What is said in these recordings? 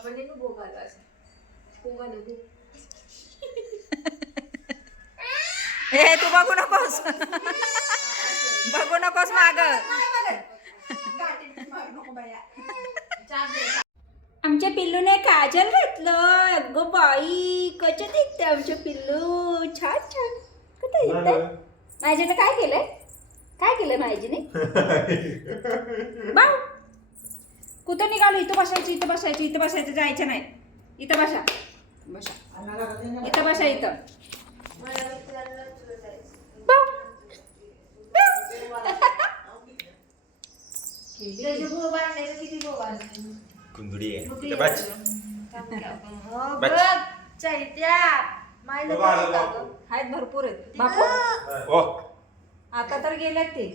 આપણને तू बघू नकोस. बघू नकोस નથી आमच्या पिल्लूने काजल घेतलं. अगो बाई कच दिसते आमचं पिल्लू? छान छान. कुठं दिसत माझ्याने काय केलंय? काय केलं माझीने भाऊ कुठं निघालो? इथं बसायचं इथं बसायचं इथं बसायचं जायचं नाही. इथं बसा. बसा. इथं बसा इथं. कुंबडी आहे. बच बच चैत्या. मायला आहेत भरपूर आहेत. बापू. आता तर गेल्यात ते.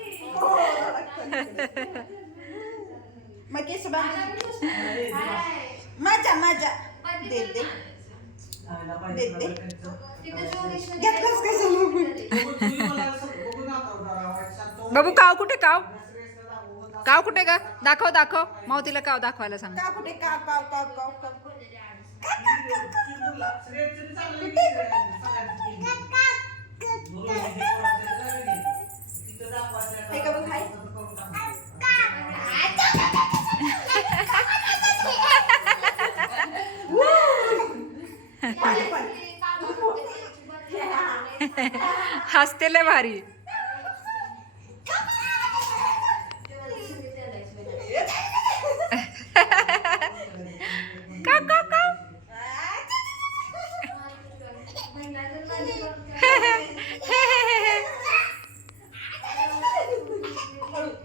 मग केस दे. दे. बाबू काव कुठे काव? काव कुठे का दाखव दाखव. मावतीला काव दाखवायला सांग. का कुठे? का काव काव काव. काव हे का बघ हाय भारी काव काव काव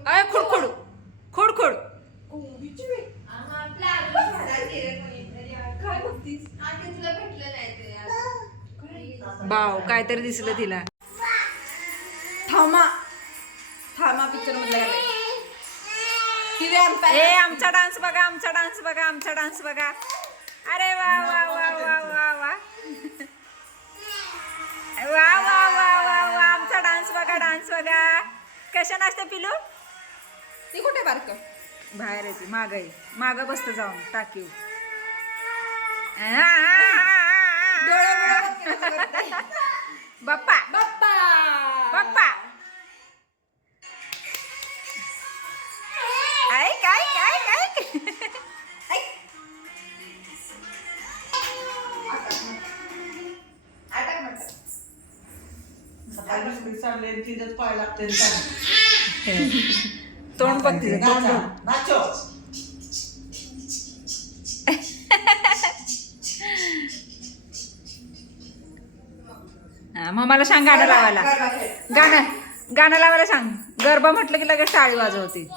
अय खुडखुड खुडखुड बाव काहीतरी दिसलं तिला थांबा थांबा पिक्चर मधला. ए आमचा डान्स बघा आमचा डान्स बघा आमचा डान्स बघा अरे वा वा वा वा वा वा वा वा वा वा वा आमचा डान्स बघा डान्स बघा कशा नाचते पिलू ती कुठे बारक बाहेर येते माग आहे माग बसत जाऊन टाकीव डोळे बाप्पा बाप्पा बाप्पा ऐक ऐक ऐक ऐक तोंड बघ तिचं तोंड नाचो हा, मग मला सांग गाणं लावायला. गाणं गाणं लावायला सांग गरबा म्हटलं की लगेच टाळी वाजवते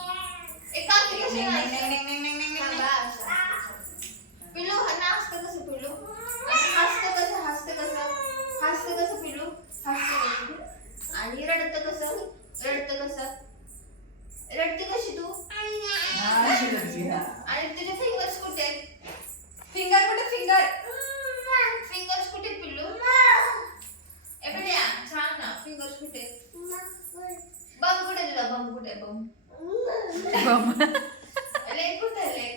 आणि हसतं कसं हसतं कसं हसतं कसं पिल्लू हसतं कसं आणि रडतं कसं रडतं कसं रडते कशी तू आणि तुझे फिंगर्स कुठे फिंगर कुठे फिंगर फिंगर्स कुठे आहेत, पिल्लू ए पिल्या कुठे? बम कुठे तुला? बम कुठे? बम. लेग कुठे लेग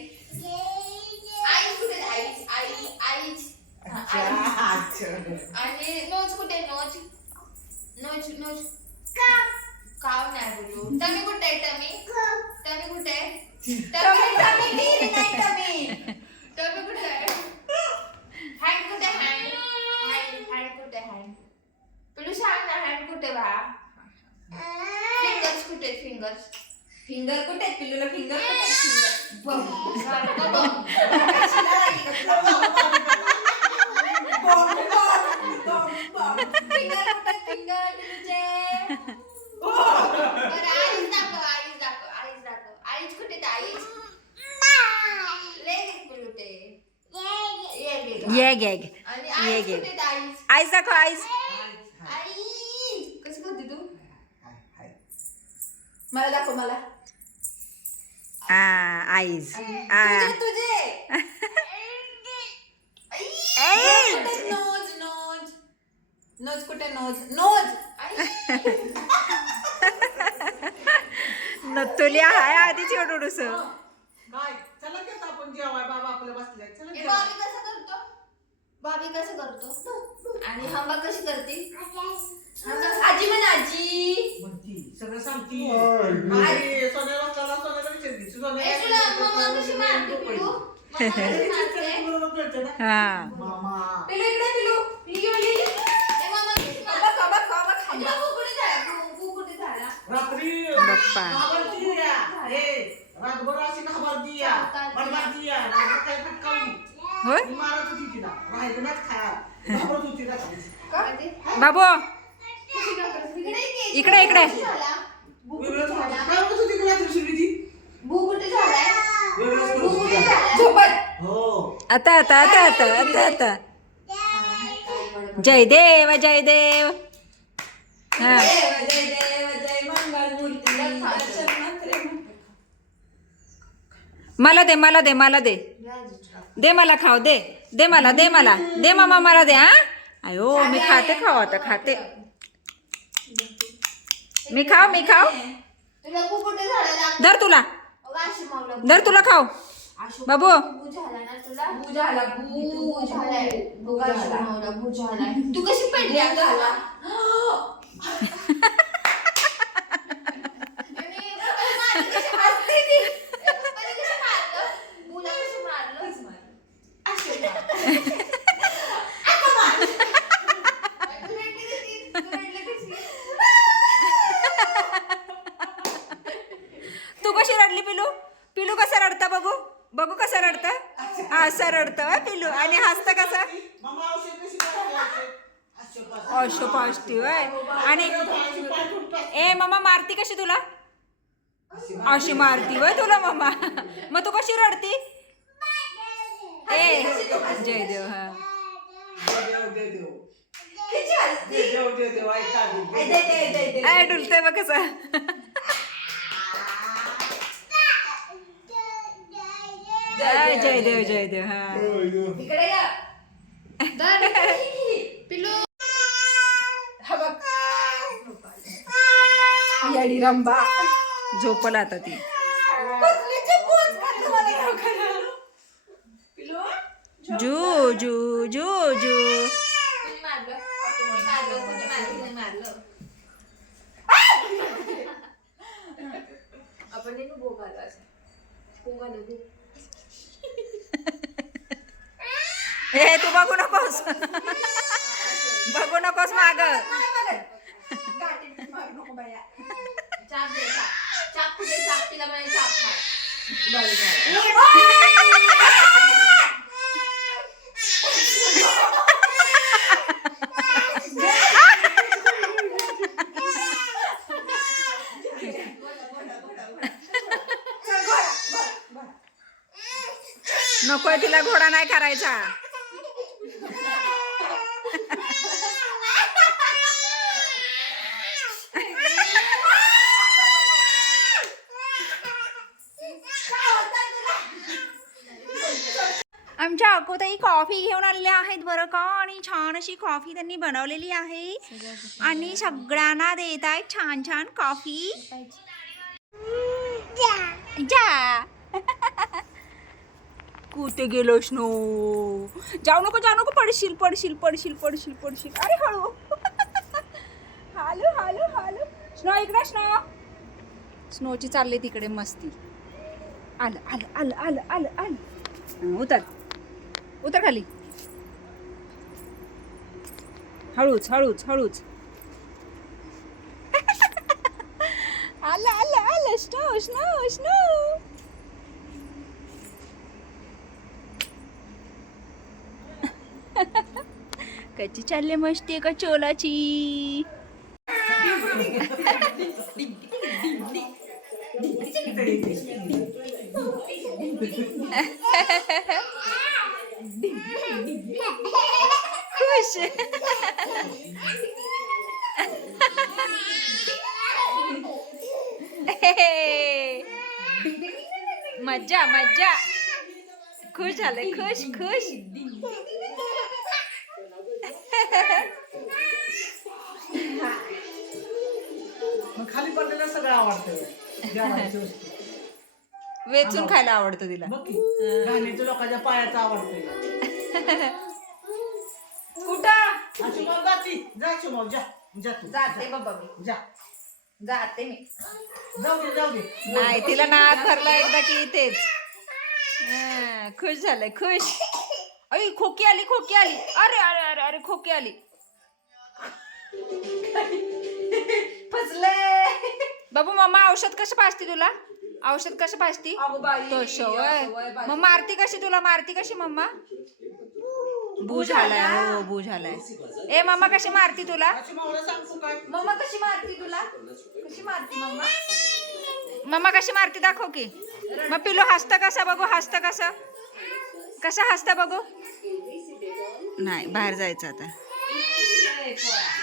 आईज कुठे? आईज आईज आईज आणि नोज कुठे? नोज. Nose nose. काव नाही बोलू. टमी कुठे आहे टमी? टमी कुठे? आहे टमी टमी नीर नाही टमी. टमी कुठे आहे? हँड कुठे हँड हँड हँड कुठे हँड पिलू सांग ना हँड कुठे बा? फिंगर्स कुठे फिंगर्स फिंगर कुठे आहेत पिल्लूला फिंगर कुठे आहेत? फिंगर बम सारखं बम फिंगर कुठे फिंगर तुझे बरं आईज दाखव आईज दाखव आईज दाखव. आईज कुठे आहेत? आई ले गे पिल्लू ते ये गे गा. ये गेग आणि ये आई गे. कुठे आईस आईस दाखव आईस आई कशी करते तू मला दाखव मला. आईस तुझे नोज नोज नोज. कुठे नोज? नोज. नत्तुल्या हाय आधीच एवढूस काय? चला की आता आपण जेवाय बाबा आपलं बसले चला ए, जेवाय. बॉबी कसं करतो? बॉबी कसं करतो? आणि हंबा कशी करते? हंबा- आजी म्हण आजी. म्हणती सगळं सांगती आणि सोन्याला चला सोन्याला विचारती ए, तुला मम्मा कशी मारते पिल्लू मम्मा कशी मारते बरोबर कळतं ना हा मामा पिलू इकडे पिलू पिलू पिलू ए, मम्मा कशी मारते? खबा खबा खबा ए, खबा तुला भूक कुठे झाला? भूक- भूक कुठे झाला? रात्री बाप्पा. घाबरती या. ए, रातभर अशी घाबरती या. बडबडती या. रात्री काही फटकावली. होय मी मारत होती तिला राहायचं खा घाबरत होती रात्री. काय ते? बाबू कशी? इकडे. इकडे, हो. आता आता आता आता आता आता. जय देव जय देव. हा. मला दे मला दे मला दे. दे मला खाऊ दे. दे मला दे मला. दे मामा मला दे हा. अयो मी खाते खाऊ आता खाते. मी खाऊ मी तुला लाग- धर तुला. अगं, अशी मावला. धर तुला खाऊ. अशी बाबू. भूक झाला ना तुला. भू झाला भू भू झालाय. भू अगं, अशी झाला. मावला, भू झालाय. तू कशी पडली आता झाला. आणि मारली कशी मारली ती? ए, पप्पाने कशी मारलं? भूला कसं मारलं? अशी मार. आता मार. तू रडली कशी? तू रडली कशी? तू कशी रडली पिलू पिलू कसं रडतं बघू बघू कसं रडतं असं रडतं हं पिलू आणि हसतं कसं मामा औषध कशी करायची औषध? अशो पॉझिटिव्ह आहे आणि. ए मम्मा मारती कशी तुला? अशी मारती वय तुला मम्मा मग तू कशी रडती? ए जय देव हा डुलतंय बघ कसं. ए, जय देव जय देव हा. इकडे या. धर. पिल्लू हा बघ येडी रंबा. झोपला आता ती. जू जू जू जू. ए तू बघू नकोस. बघू नकोस माग. घेतलं नको तिला घोडा नाही करायचा. काकूताई कॉफी घेऊन आलेल्या आहेत बरं का? आणि छान अशी कॉफी त्यांनी बनवलेली आहे. आणि सगळ्यांना देत आहेत छान छान कॉफी जा. कुठे गेलो स्नो? जाऊ नको जाऊ नको पडशील पडशील पडशील पडशील पडशील. अरे हळू. हालू हालू हालू स्नो इकडे स्नो. स्नोची चालली तिकडे मस्ती. आलं आलं आलं आलं आलं आलं. हं, उतर. उतर खाली. हळूच हळूच हळूच. आलं आलं आलं. Snow snow snow. कची चालले मस्ती का चोलाची? खुश मज्जा मज्जा खुश झाले खुश खुश खाली पडलेलं सगळं आवडतं. वेचून खायला आवडतं तिला. लोकांच्या पायाचं आवडतं जा शिमोल जा जा तू जाते बाबा मी. जा. जाते मी. जाऊ दे जाऊ दे. नाही तिला नाक भरला एकदा की तेच हा, खुश झालंय खुश. अय खोकी आली खोकी आली. अरे अरे अरे अरे खोकी आली. फसले बाबू मम्मा औषध कसं पाजते तुला? औषध कसं पाजती? अगो बाई तो मग मारती कशी तुला? मारती कशी मम्मा? बू झालाय हो बू झालाय. ए मम्मा कशी मारती तुला? मम्मा कशी मारती तुला? कशी मारती मम्मा मम्मा कशी मारती दाखव की. मग पिलो हसतं कसं बघू हसतं कसं? कसं हसतं बघू? नाही बाहेर जायचं आता.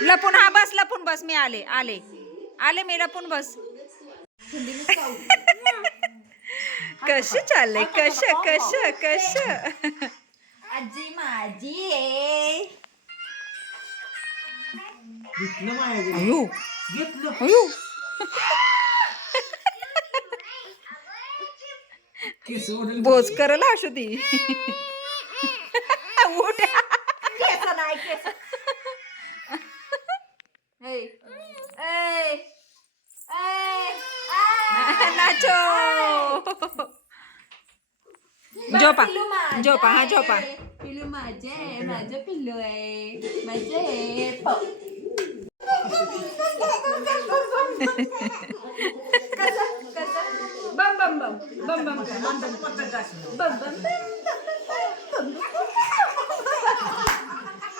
लपून हा बस लपून बस मी आले आले. आले मी लपून बस. कश चाललंय? कश कश कश? आजी माझी आहे. घेतलं. अयो. अयो करल असू ती उठ. केस नाही केस. ए. ए. ए. नाचो. झोपा. झोपा हा. झोपा. माझं पिल्लू आहे माझं बम बम बम बम बम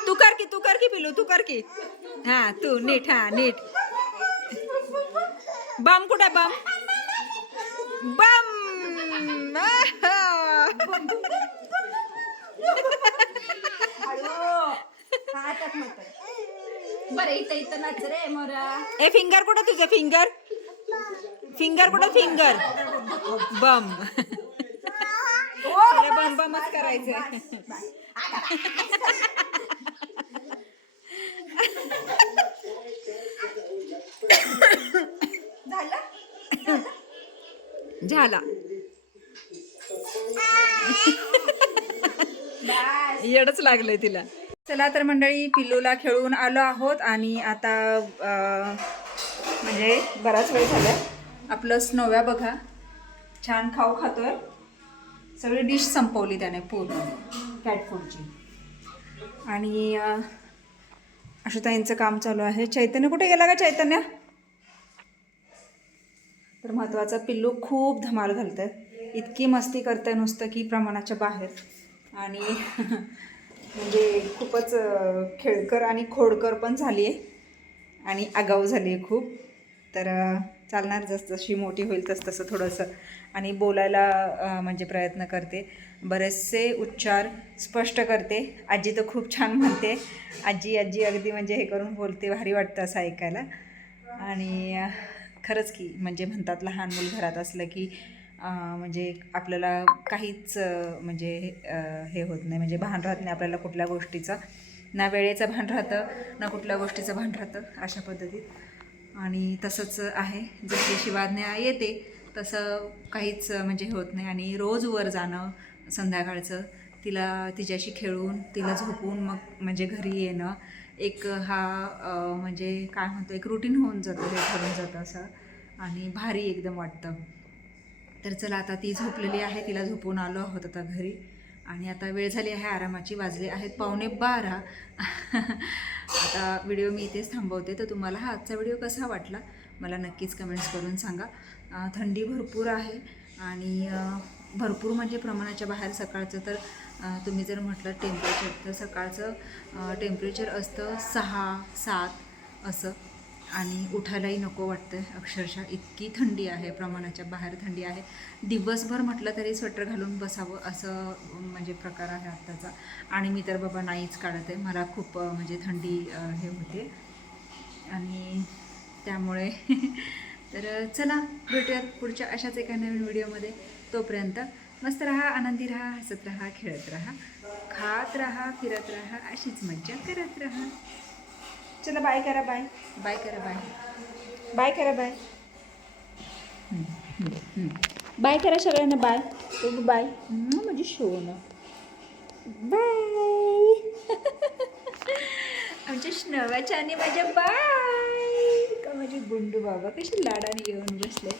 तू कर की तू कर की पिलू तू कर की हा तू नीट हा नीट बम कुठे बम बम बम बरं इथं इथं नाच रे मोरा. ए फिंगर कुठे तुझं? फिंगर? फिंगर कुठे? फिंगर. बम. तिला बम बमच करायचं झालं? येडच लागलंय तिला. चला तर मंडळी पिल्लूला खेळून आलो आहोत आणि आता म्हणजे बराच वेळ झाला आपलं स्नोव्या बघा. छान खाऊ खातोय. सगळी डिश संपवली त्याने पूर्ण कॅट फूडची आणि अं, आशुताईंचं काम चालू आहे. चैतन्य कुठे गेला का चैतन्य? तर महत्त्वाचं पिल्लू खूप धमाल घालतं इतकी मस्ती करतं नुसतं की प्रमाणाच्या बाहेर. आणि म्हणजे खूपच खेळकर आणि खोडकर पण झाली आहे. आणि आगाऊ झाली आहे खूप. तर चालणार जसजशी मोठी होईल तस तसं थोडंसं. आणि बोलायला म्हणजे प्रयत्न करते. बरेचसे उच्चार स्पष्ट करते. आजी तर खूप छान म्हणते. आजी आजी अगदी म्हणजे हे करून बोलते भारी वाटतं असं ऐकायला. आणि खरंच की म्हणजे म्हणतात लहान मूल घरात असलं की म्हणजे आपल्याला काहीच म्हणजे हे होत नाही. म्हणजे भान राहत नाही आपल्याला कुठल्या गोष्टीचं. ना वेळेचं भान राहतं ना कुठल्या गोष्टीचं भान राहतं अशा पद्धतीत. आणि तसंच आहे. जशी शिवाज्ञा येते तसं काहीच म्हणजे हे होत नाही. आणि रोज वर जाणं संध्याकाळचं तिला तिच्याशी खेळून तिला झोपून मग म्हणजे घरी येणं एक हा म्हणजे काय म्हणतो एक रुटीन होऊन जातं हे ठरून जातं असं. आणि भारी एकदम वाटतं. तर चला आता ती झोपलेली आहे तिला झोपून आलो आहोत आता घरी. आणि आता वेळ झाली आहे आरामाची वाजले आहेत पावणे बारा. आता व्हिडिओ मी इथेच थांबवते. तर तुम्हाला हा आजचा व्हिडिओ कसा वाटला? मला नक्कीच कमेंट्स करून सांगा. थंडी भरपूर आहे आणि भरपूर म्हणजे प्रमाणाच्या बाहेर सकाळचं तर तुम्ही जर म्हटलं टेम्परेचर तर सकाळचं टेम्परेचर असतं सहा सात असं. आणि उठायलाही नको वाटतं अक्षरशः इतकी थंडी आहे प्रमाणाच्या बाहेर थंडी आहे. दिवसभर म्हटलं तरी स्वेटर घालून बसावं असं म्हणजे प्रकार आहे आत्ताचा. आणि मी तर बाबा नाहीच काढत आहे. मला खूप म्हणजे थंडी हे होते. आणि त्यामुळे तर चला भेटूयात पुढच्या अशाच एका नवीन व्हिडिओमध्ये. तोपर्यंत मस्त राहा आनंदी राहा हसत राहा खेळत राहा खात राहा फिरत राहा अशीच मज्जा करत राहा. चला बाय करा बाय. बाय करा बाय. बाय करा बाय. बाय करा सगळ्यांना बाय. बाय. म्हणजे शो ना. बाय. आमच्या स्नवाच्या आणि माझ्या बाय. का माझे गुंडू बाबा कशी लाडाने येऊन बसले?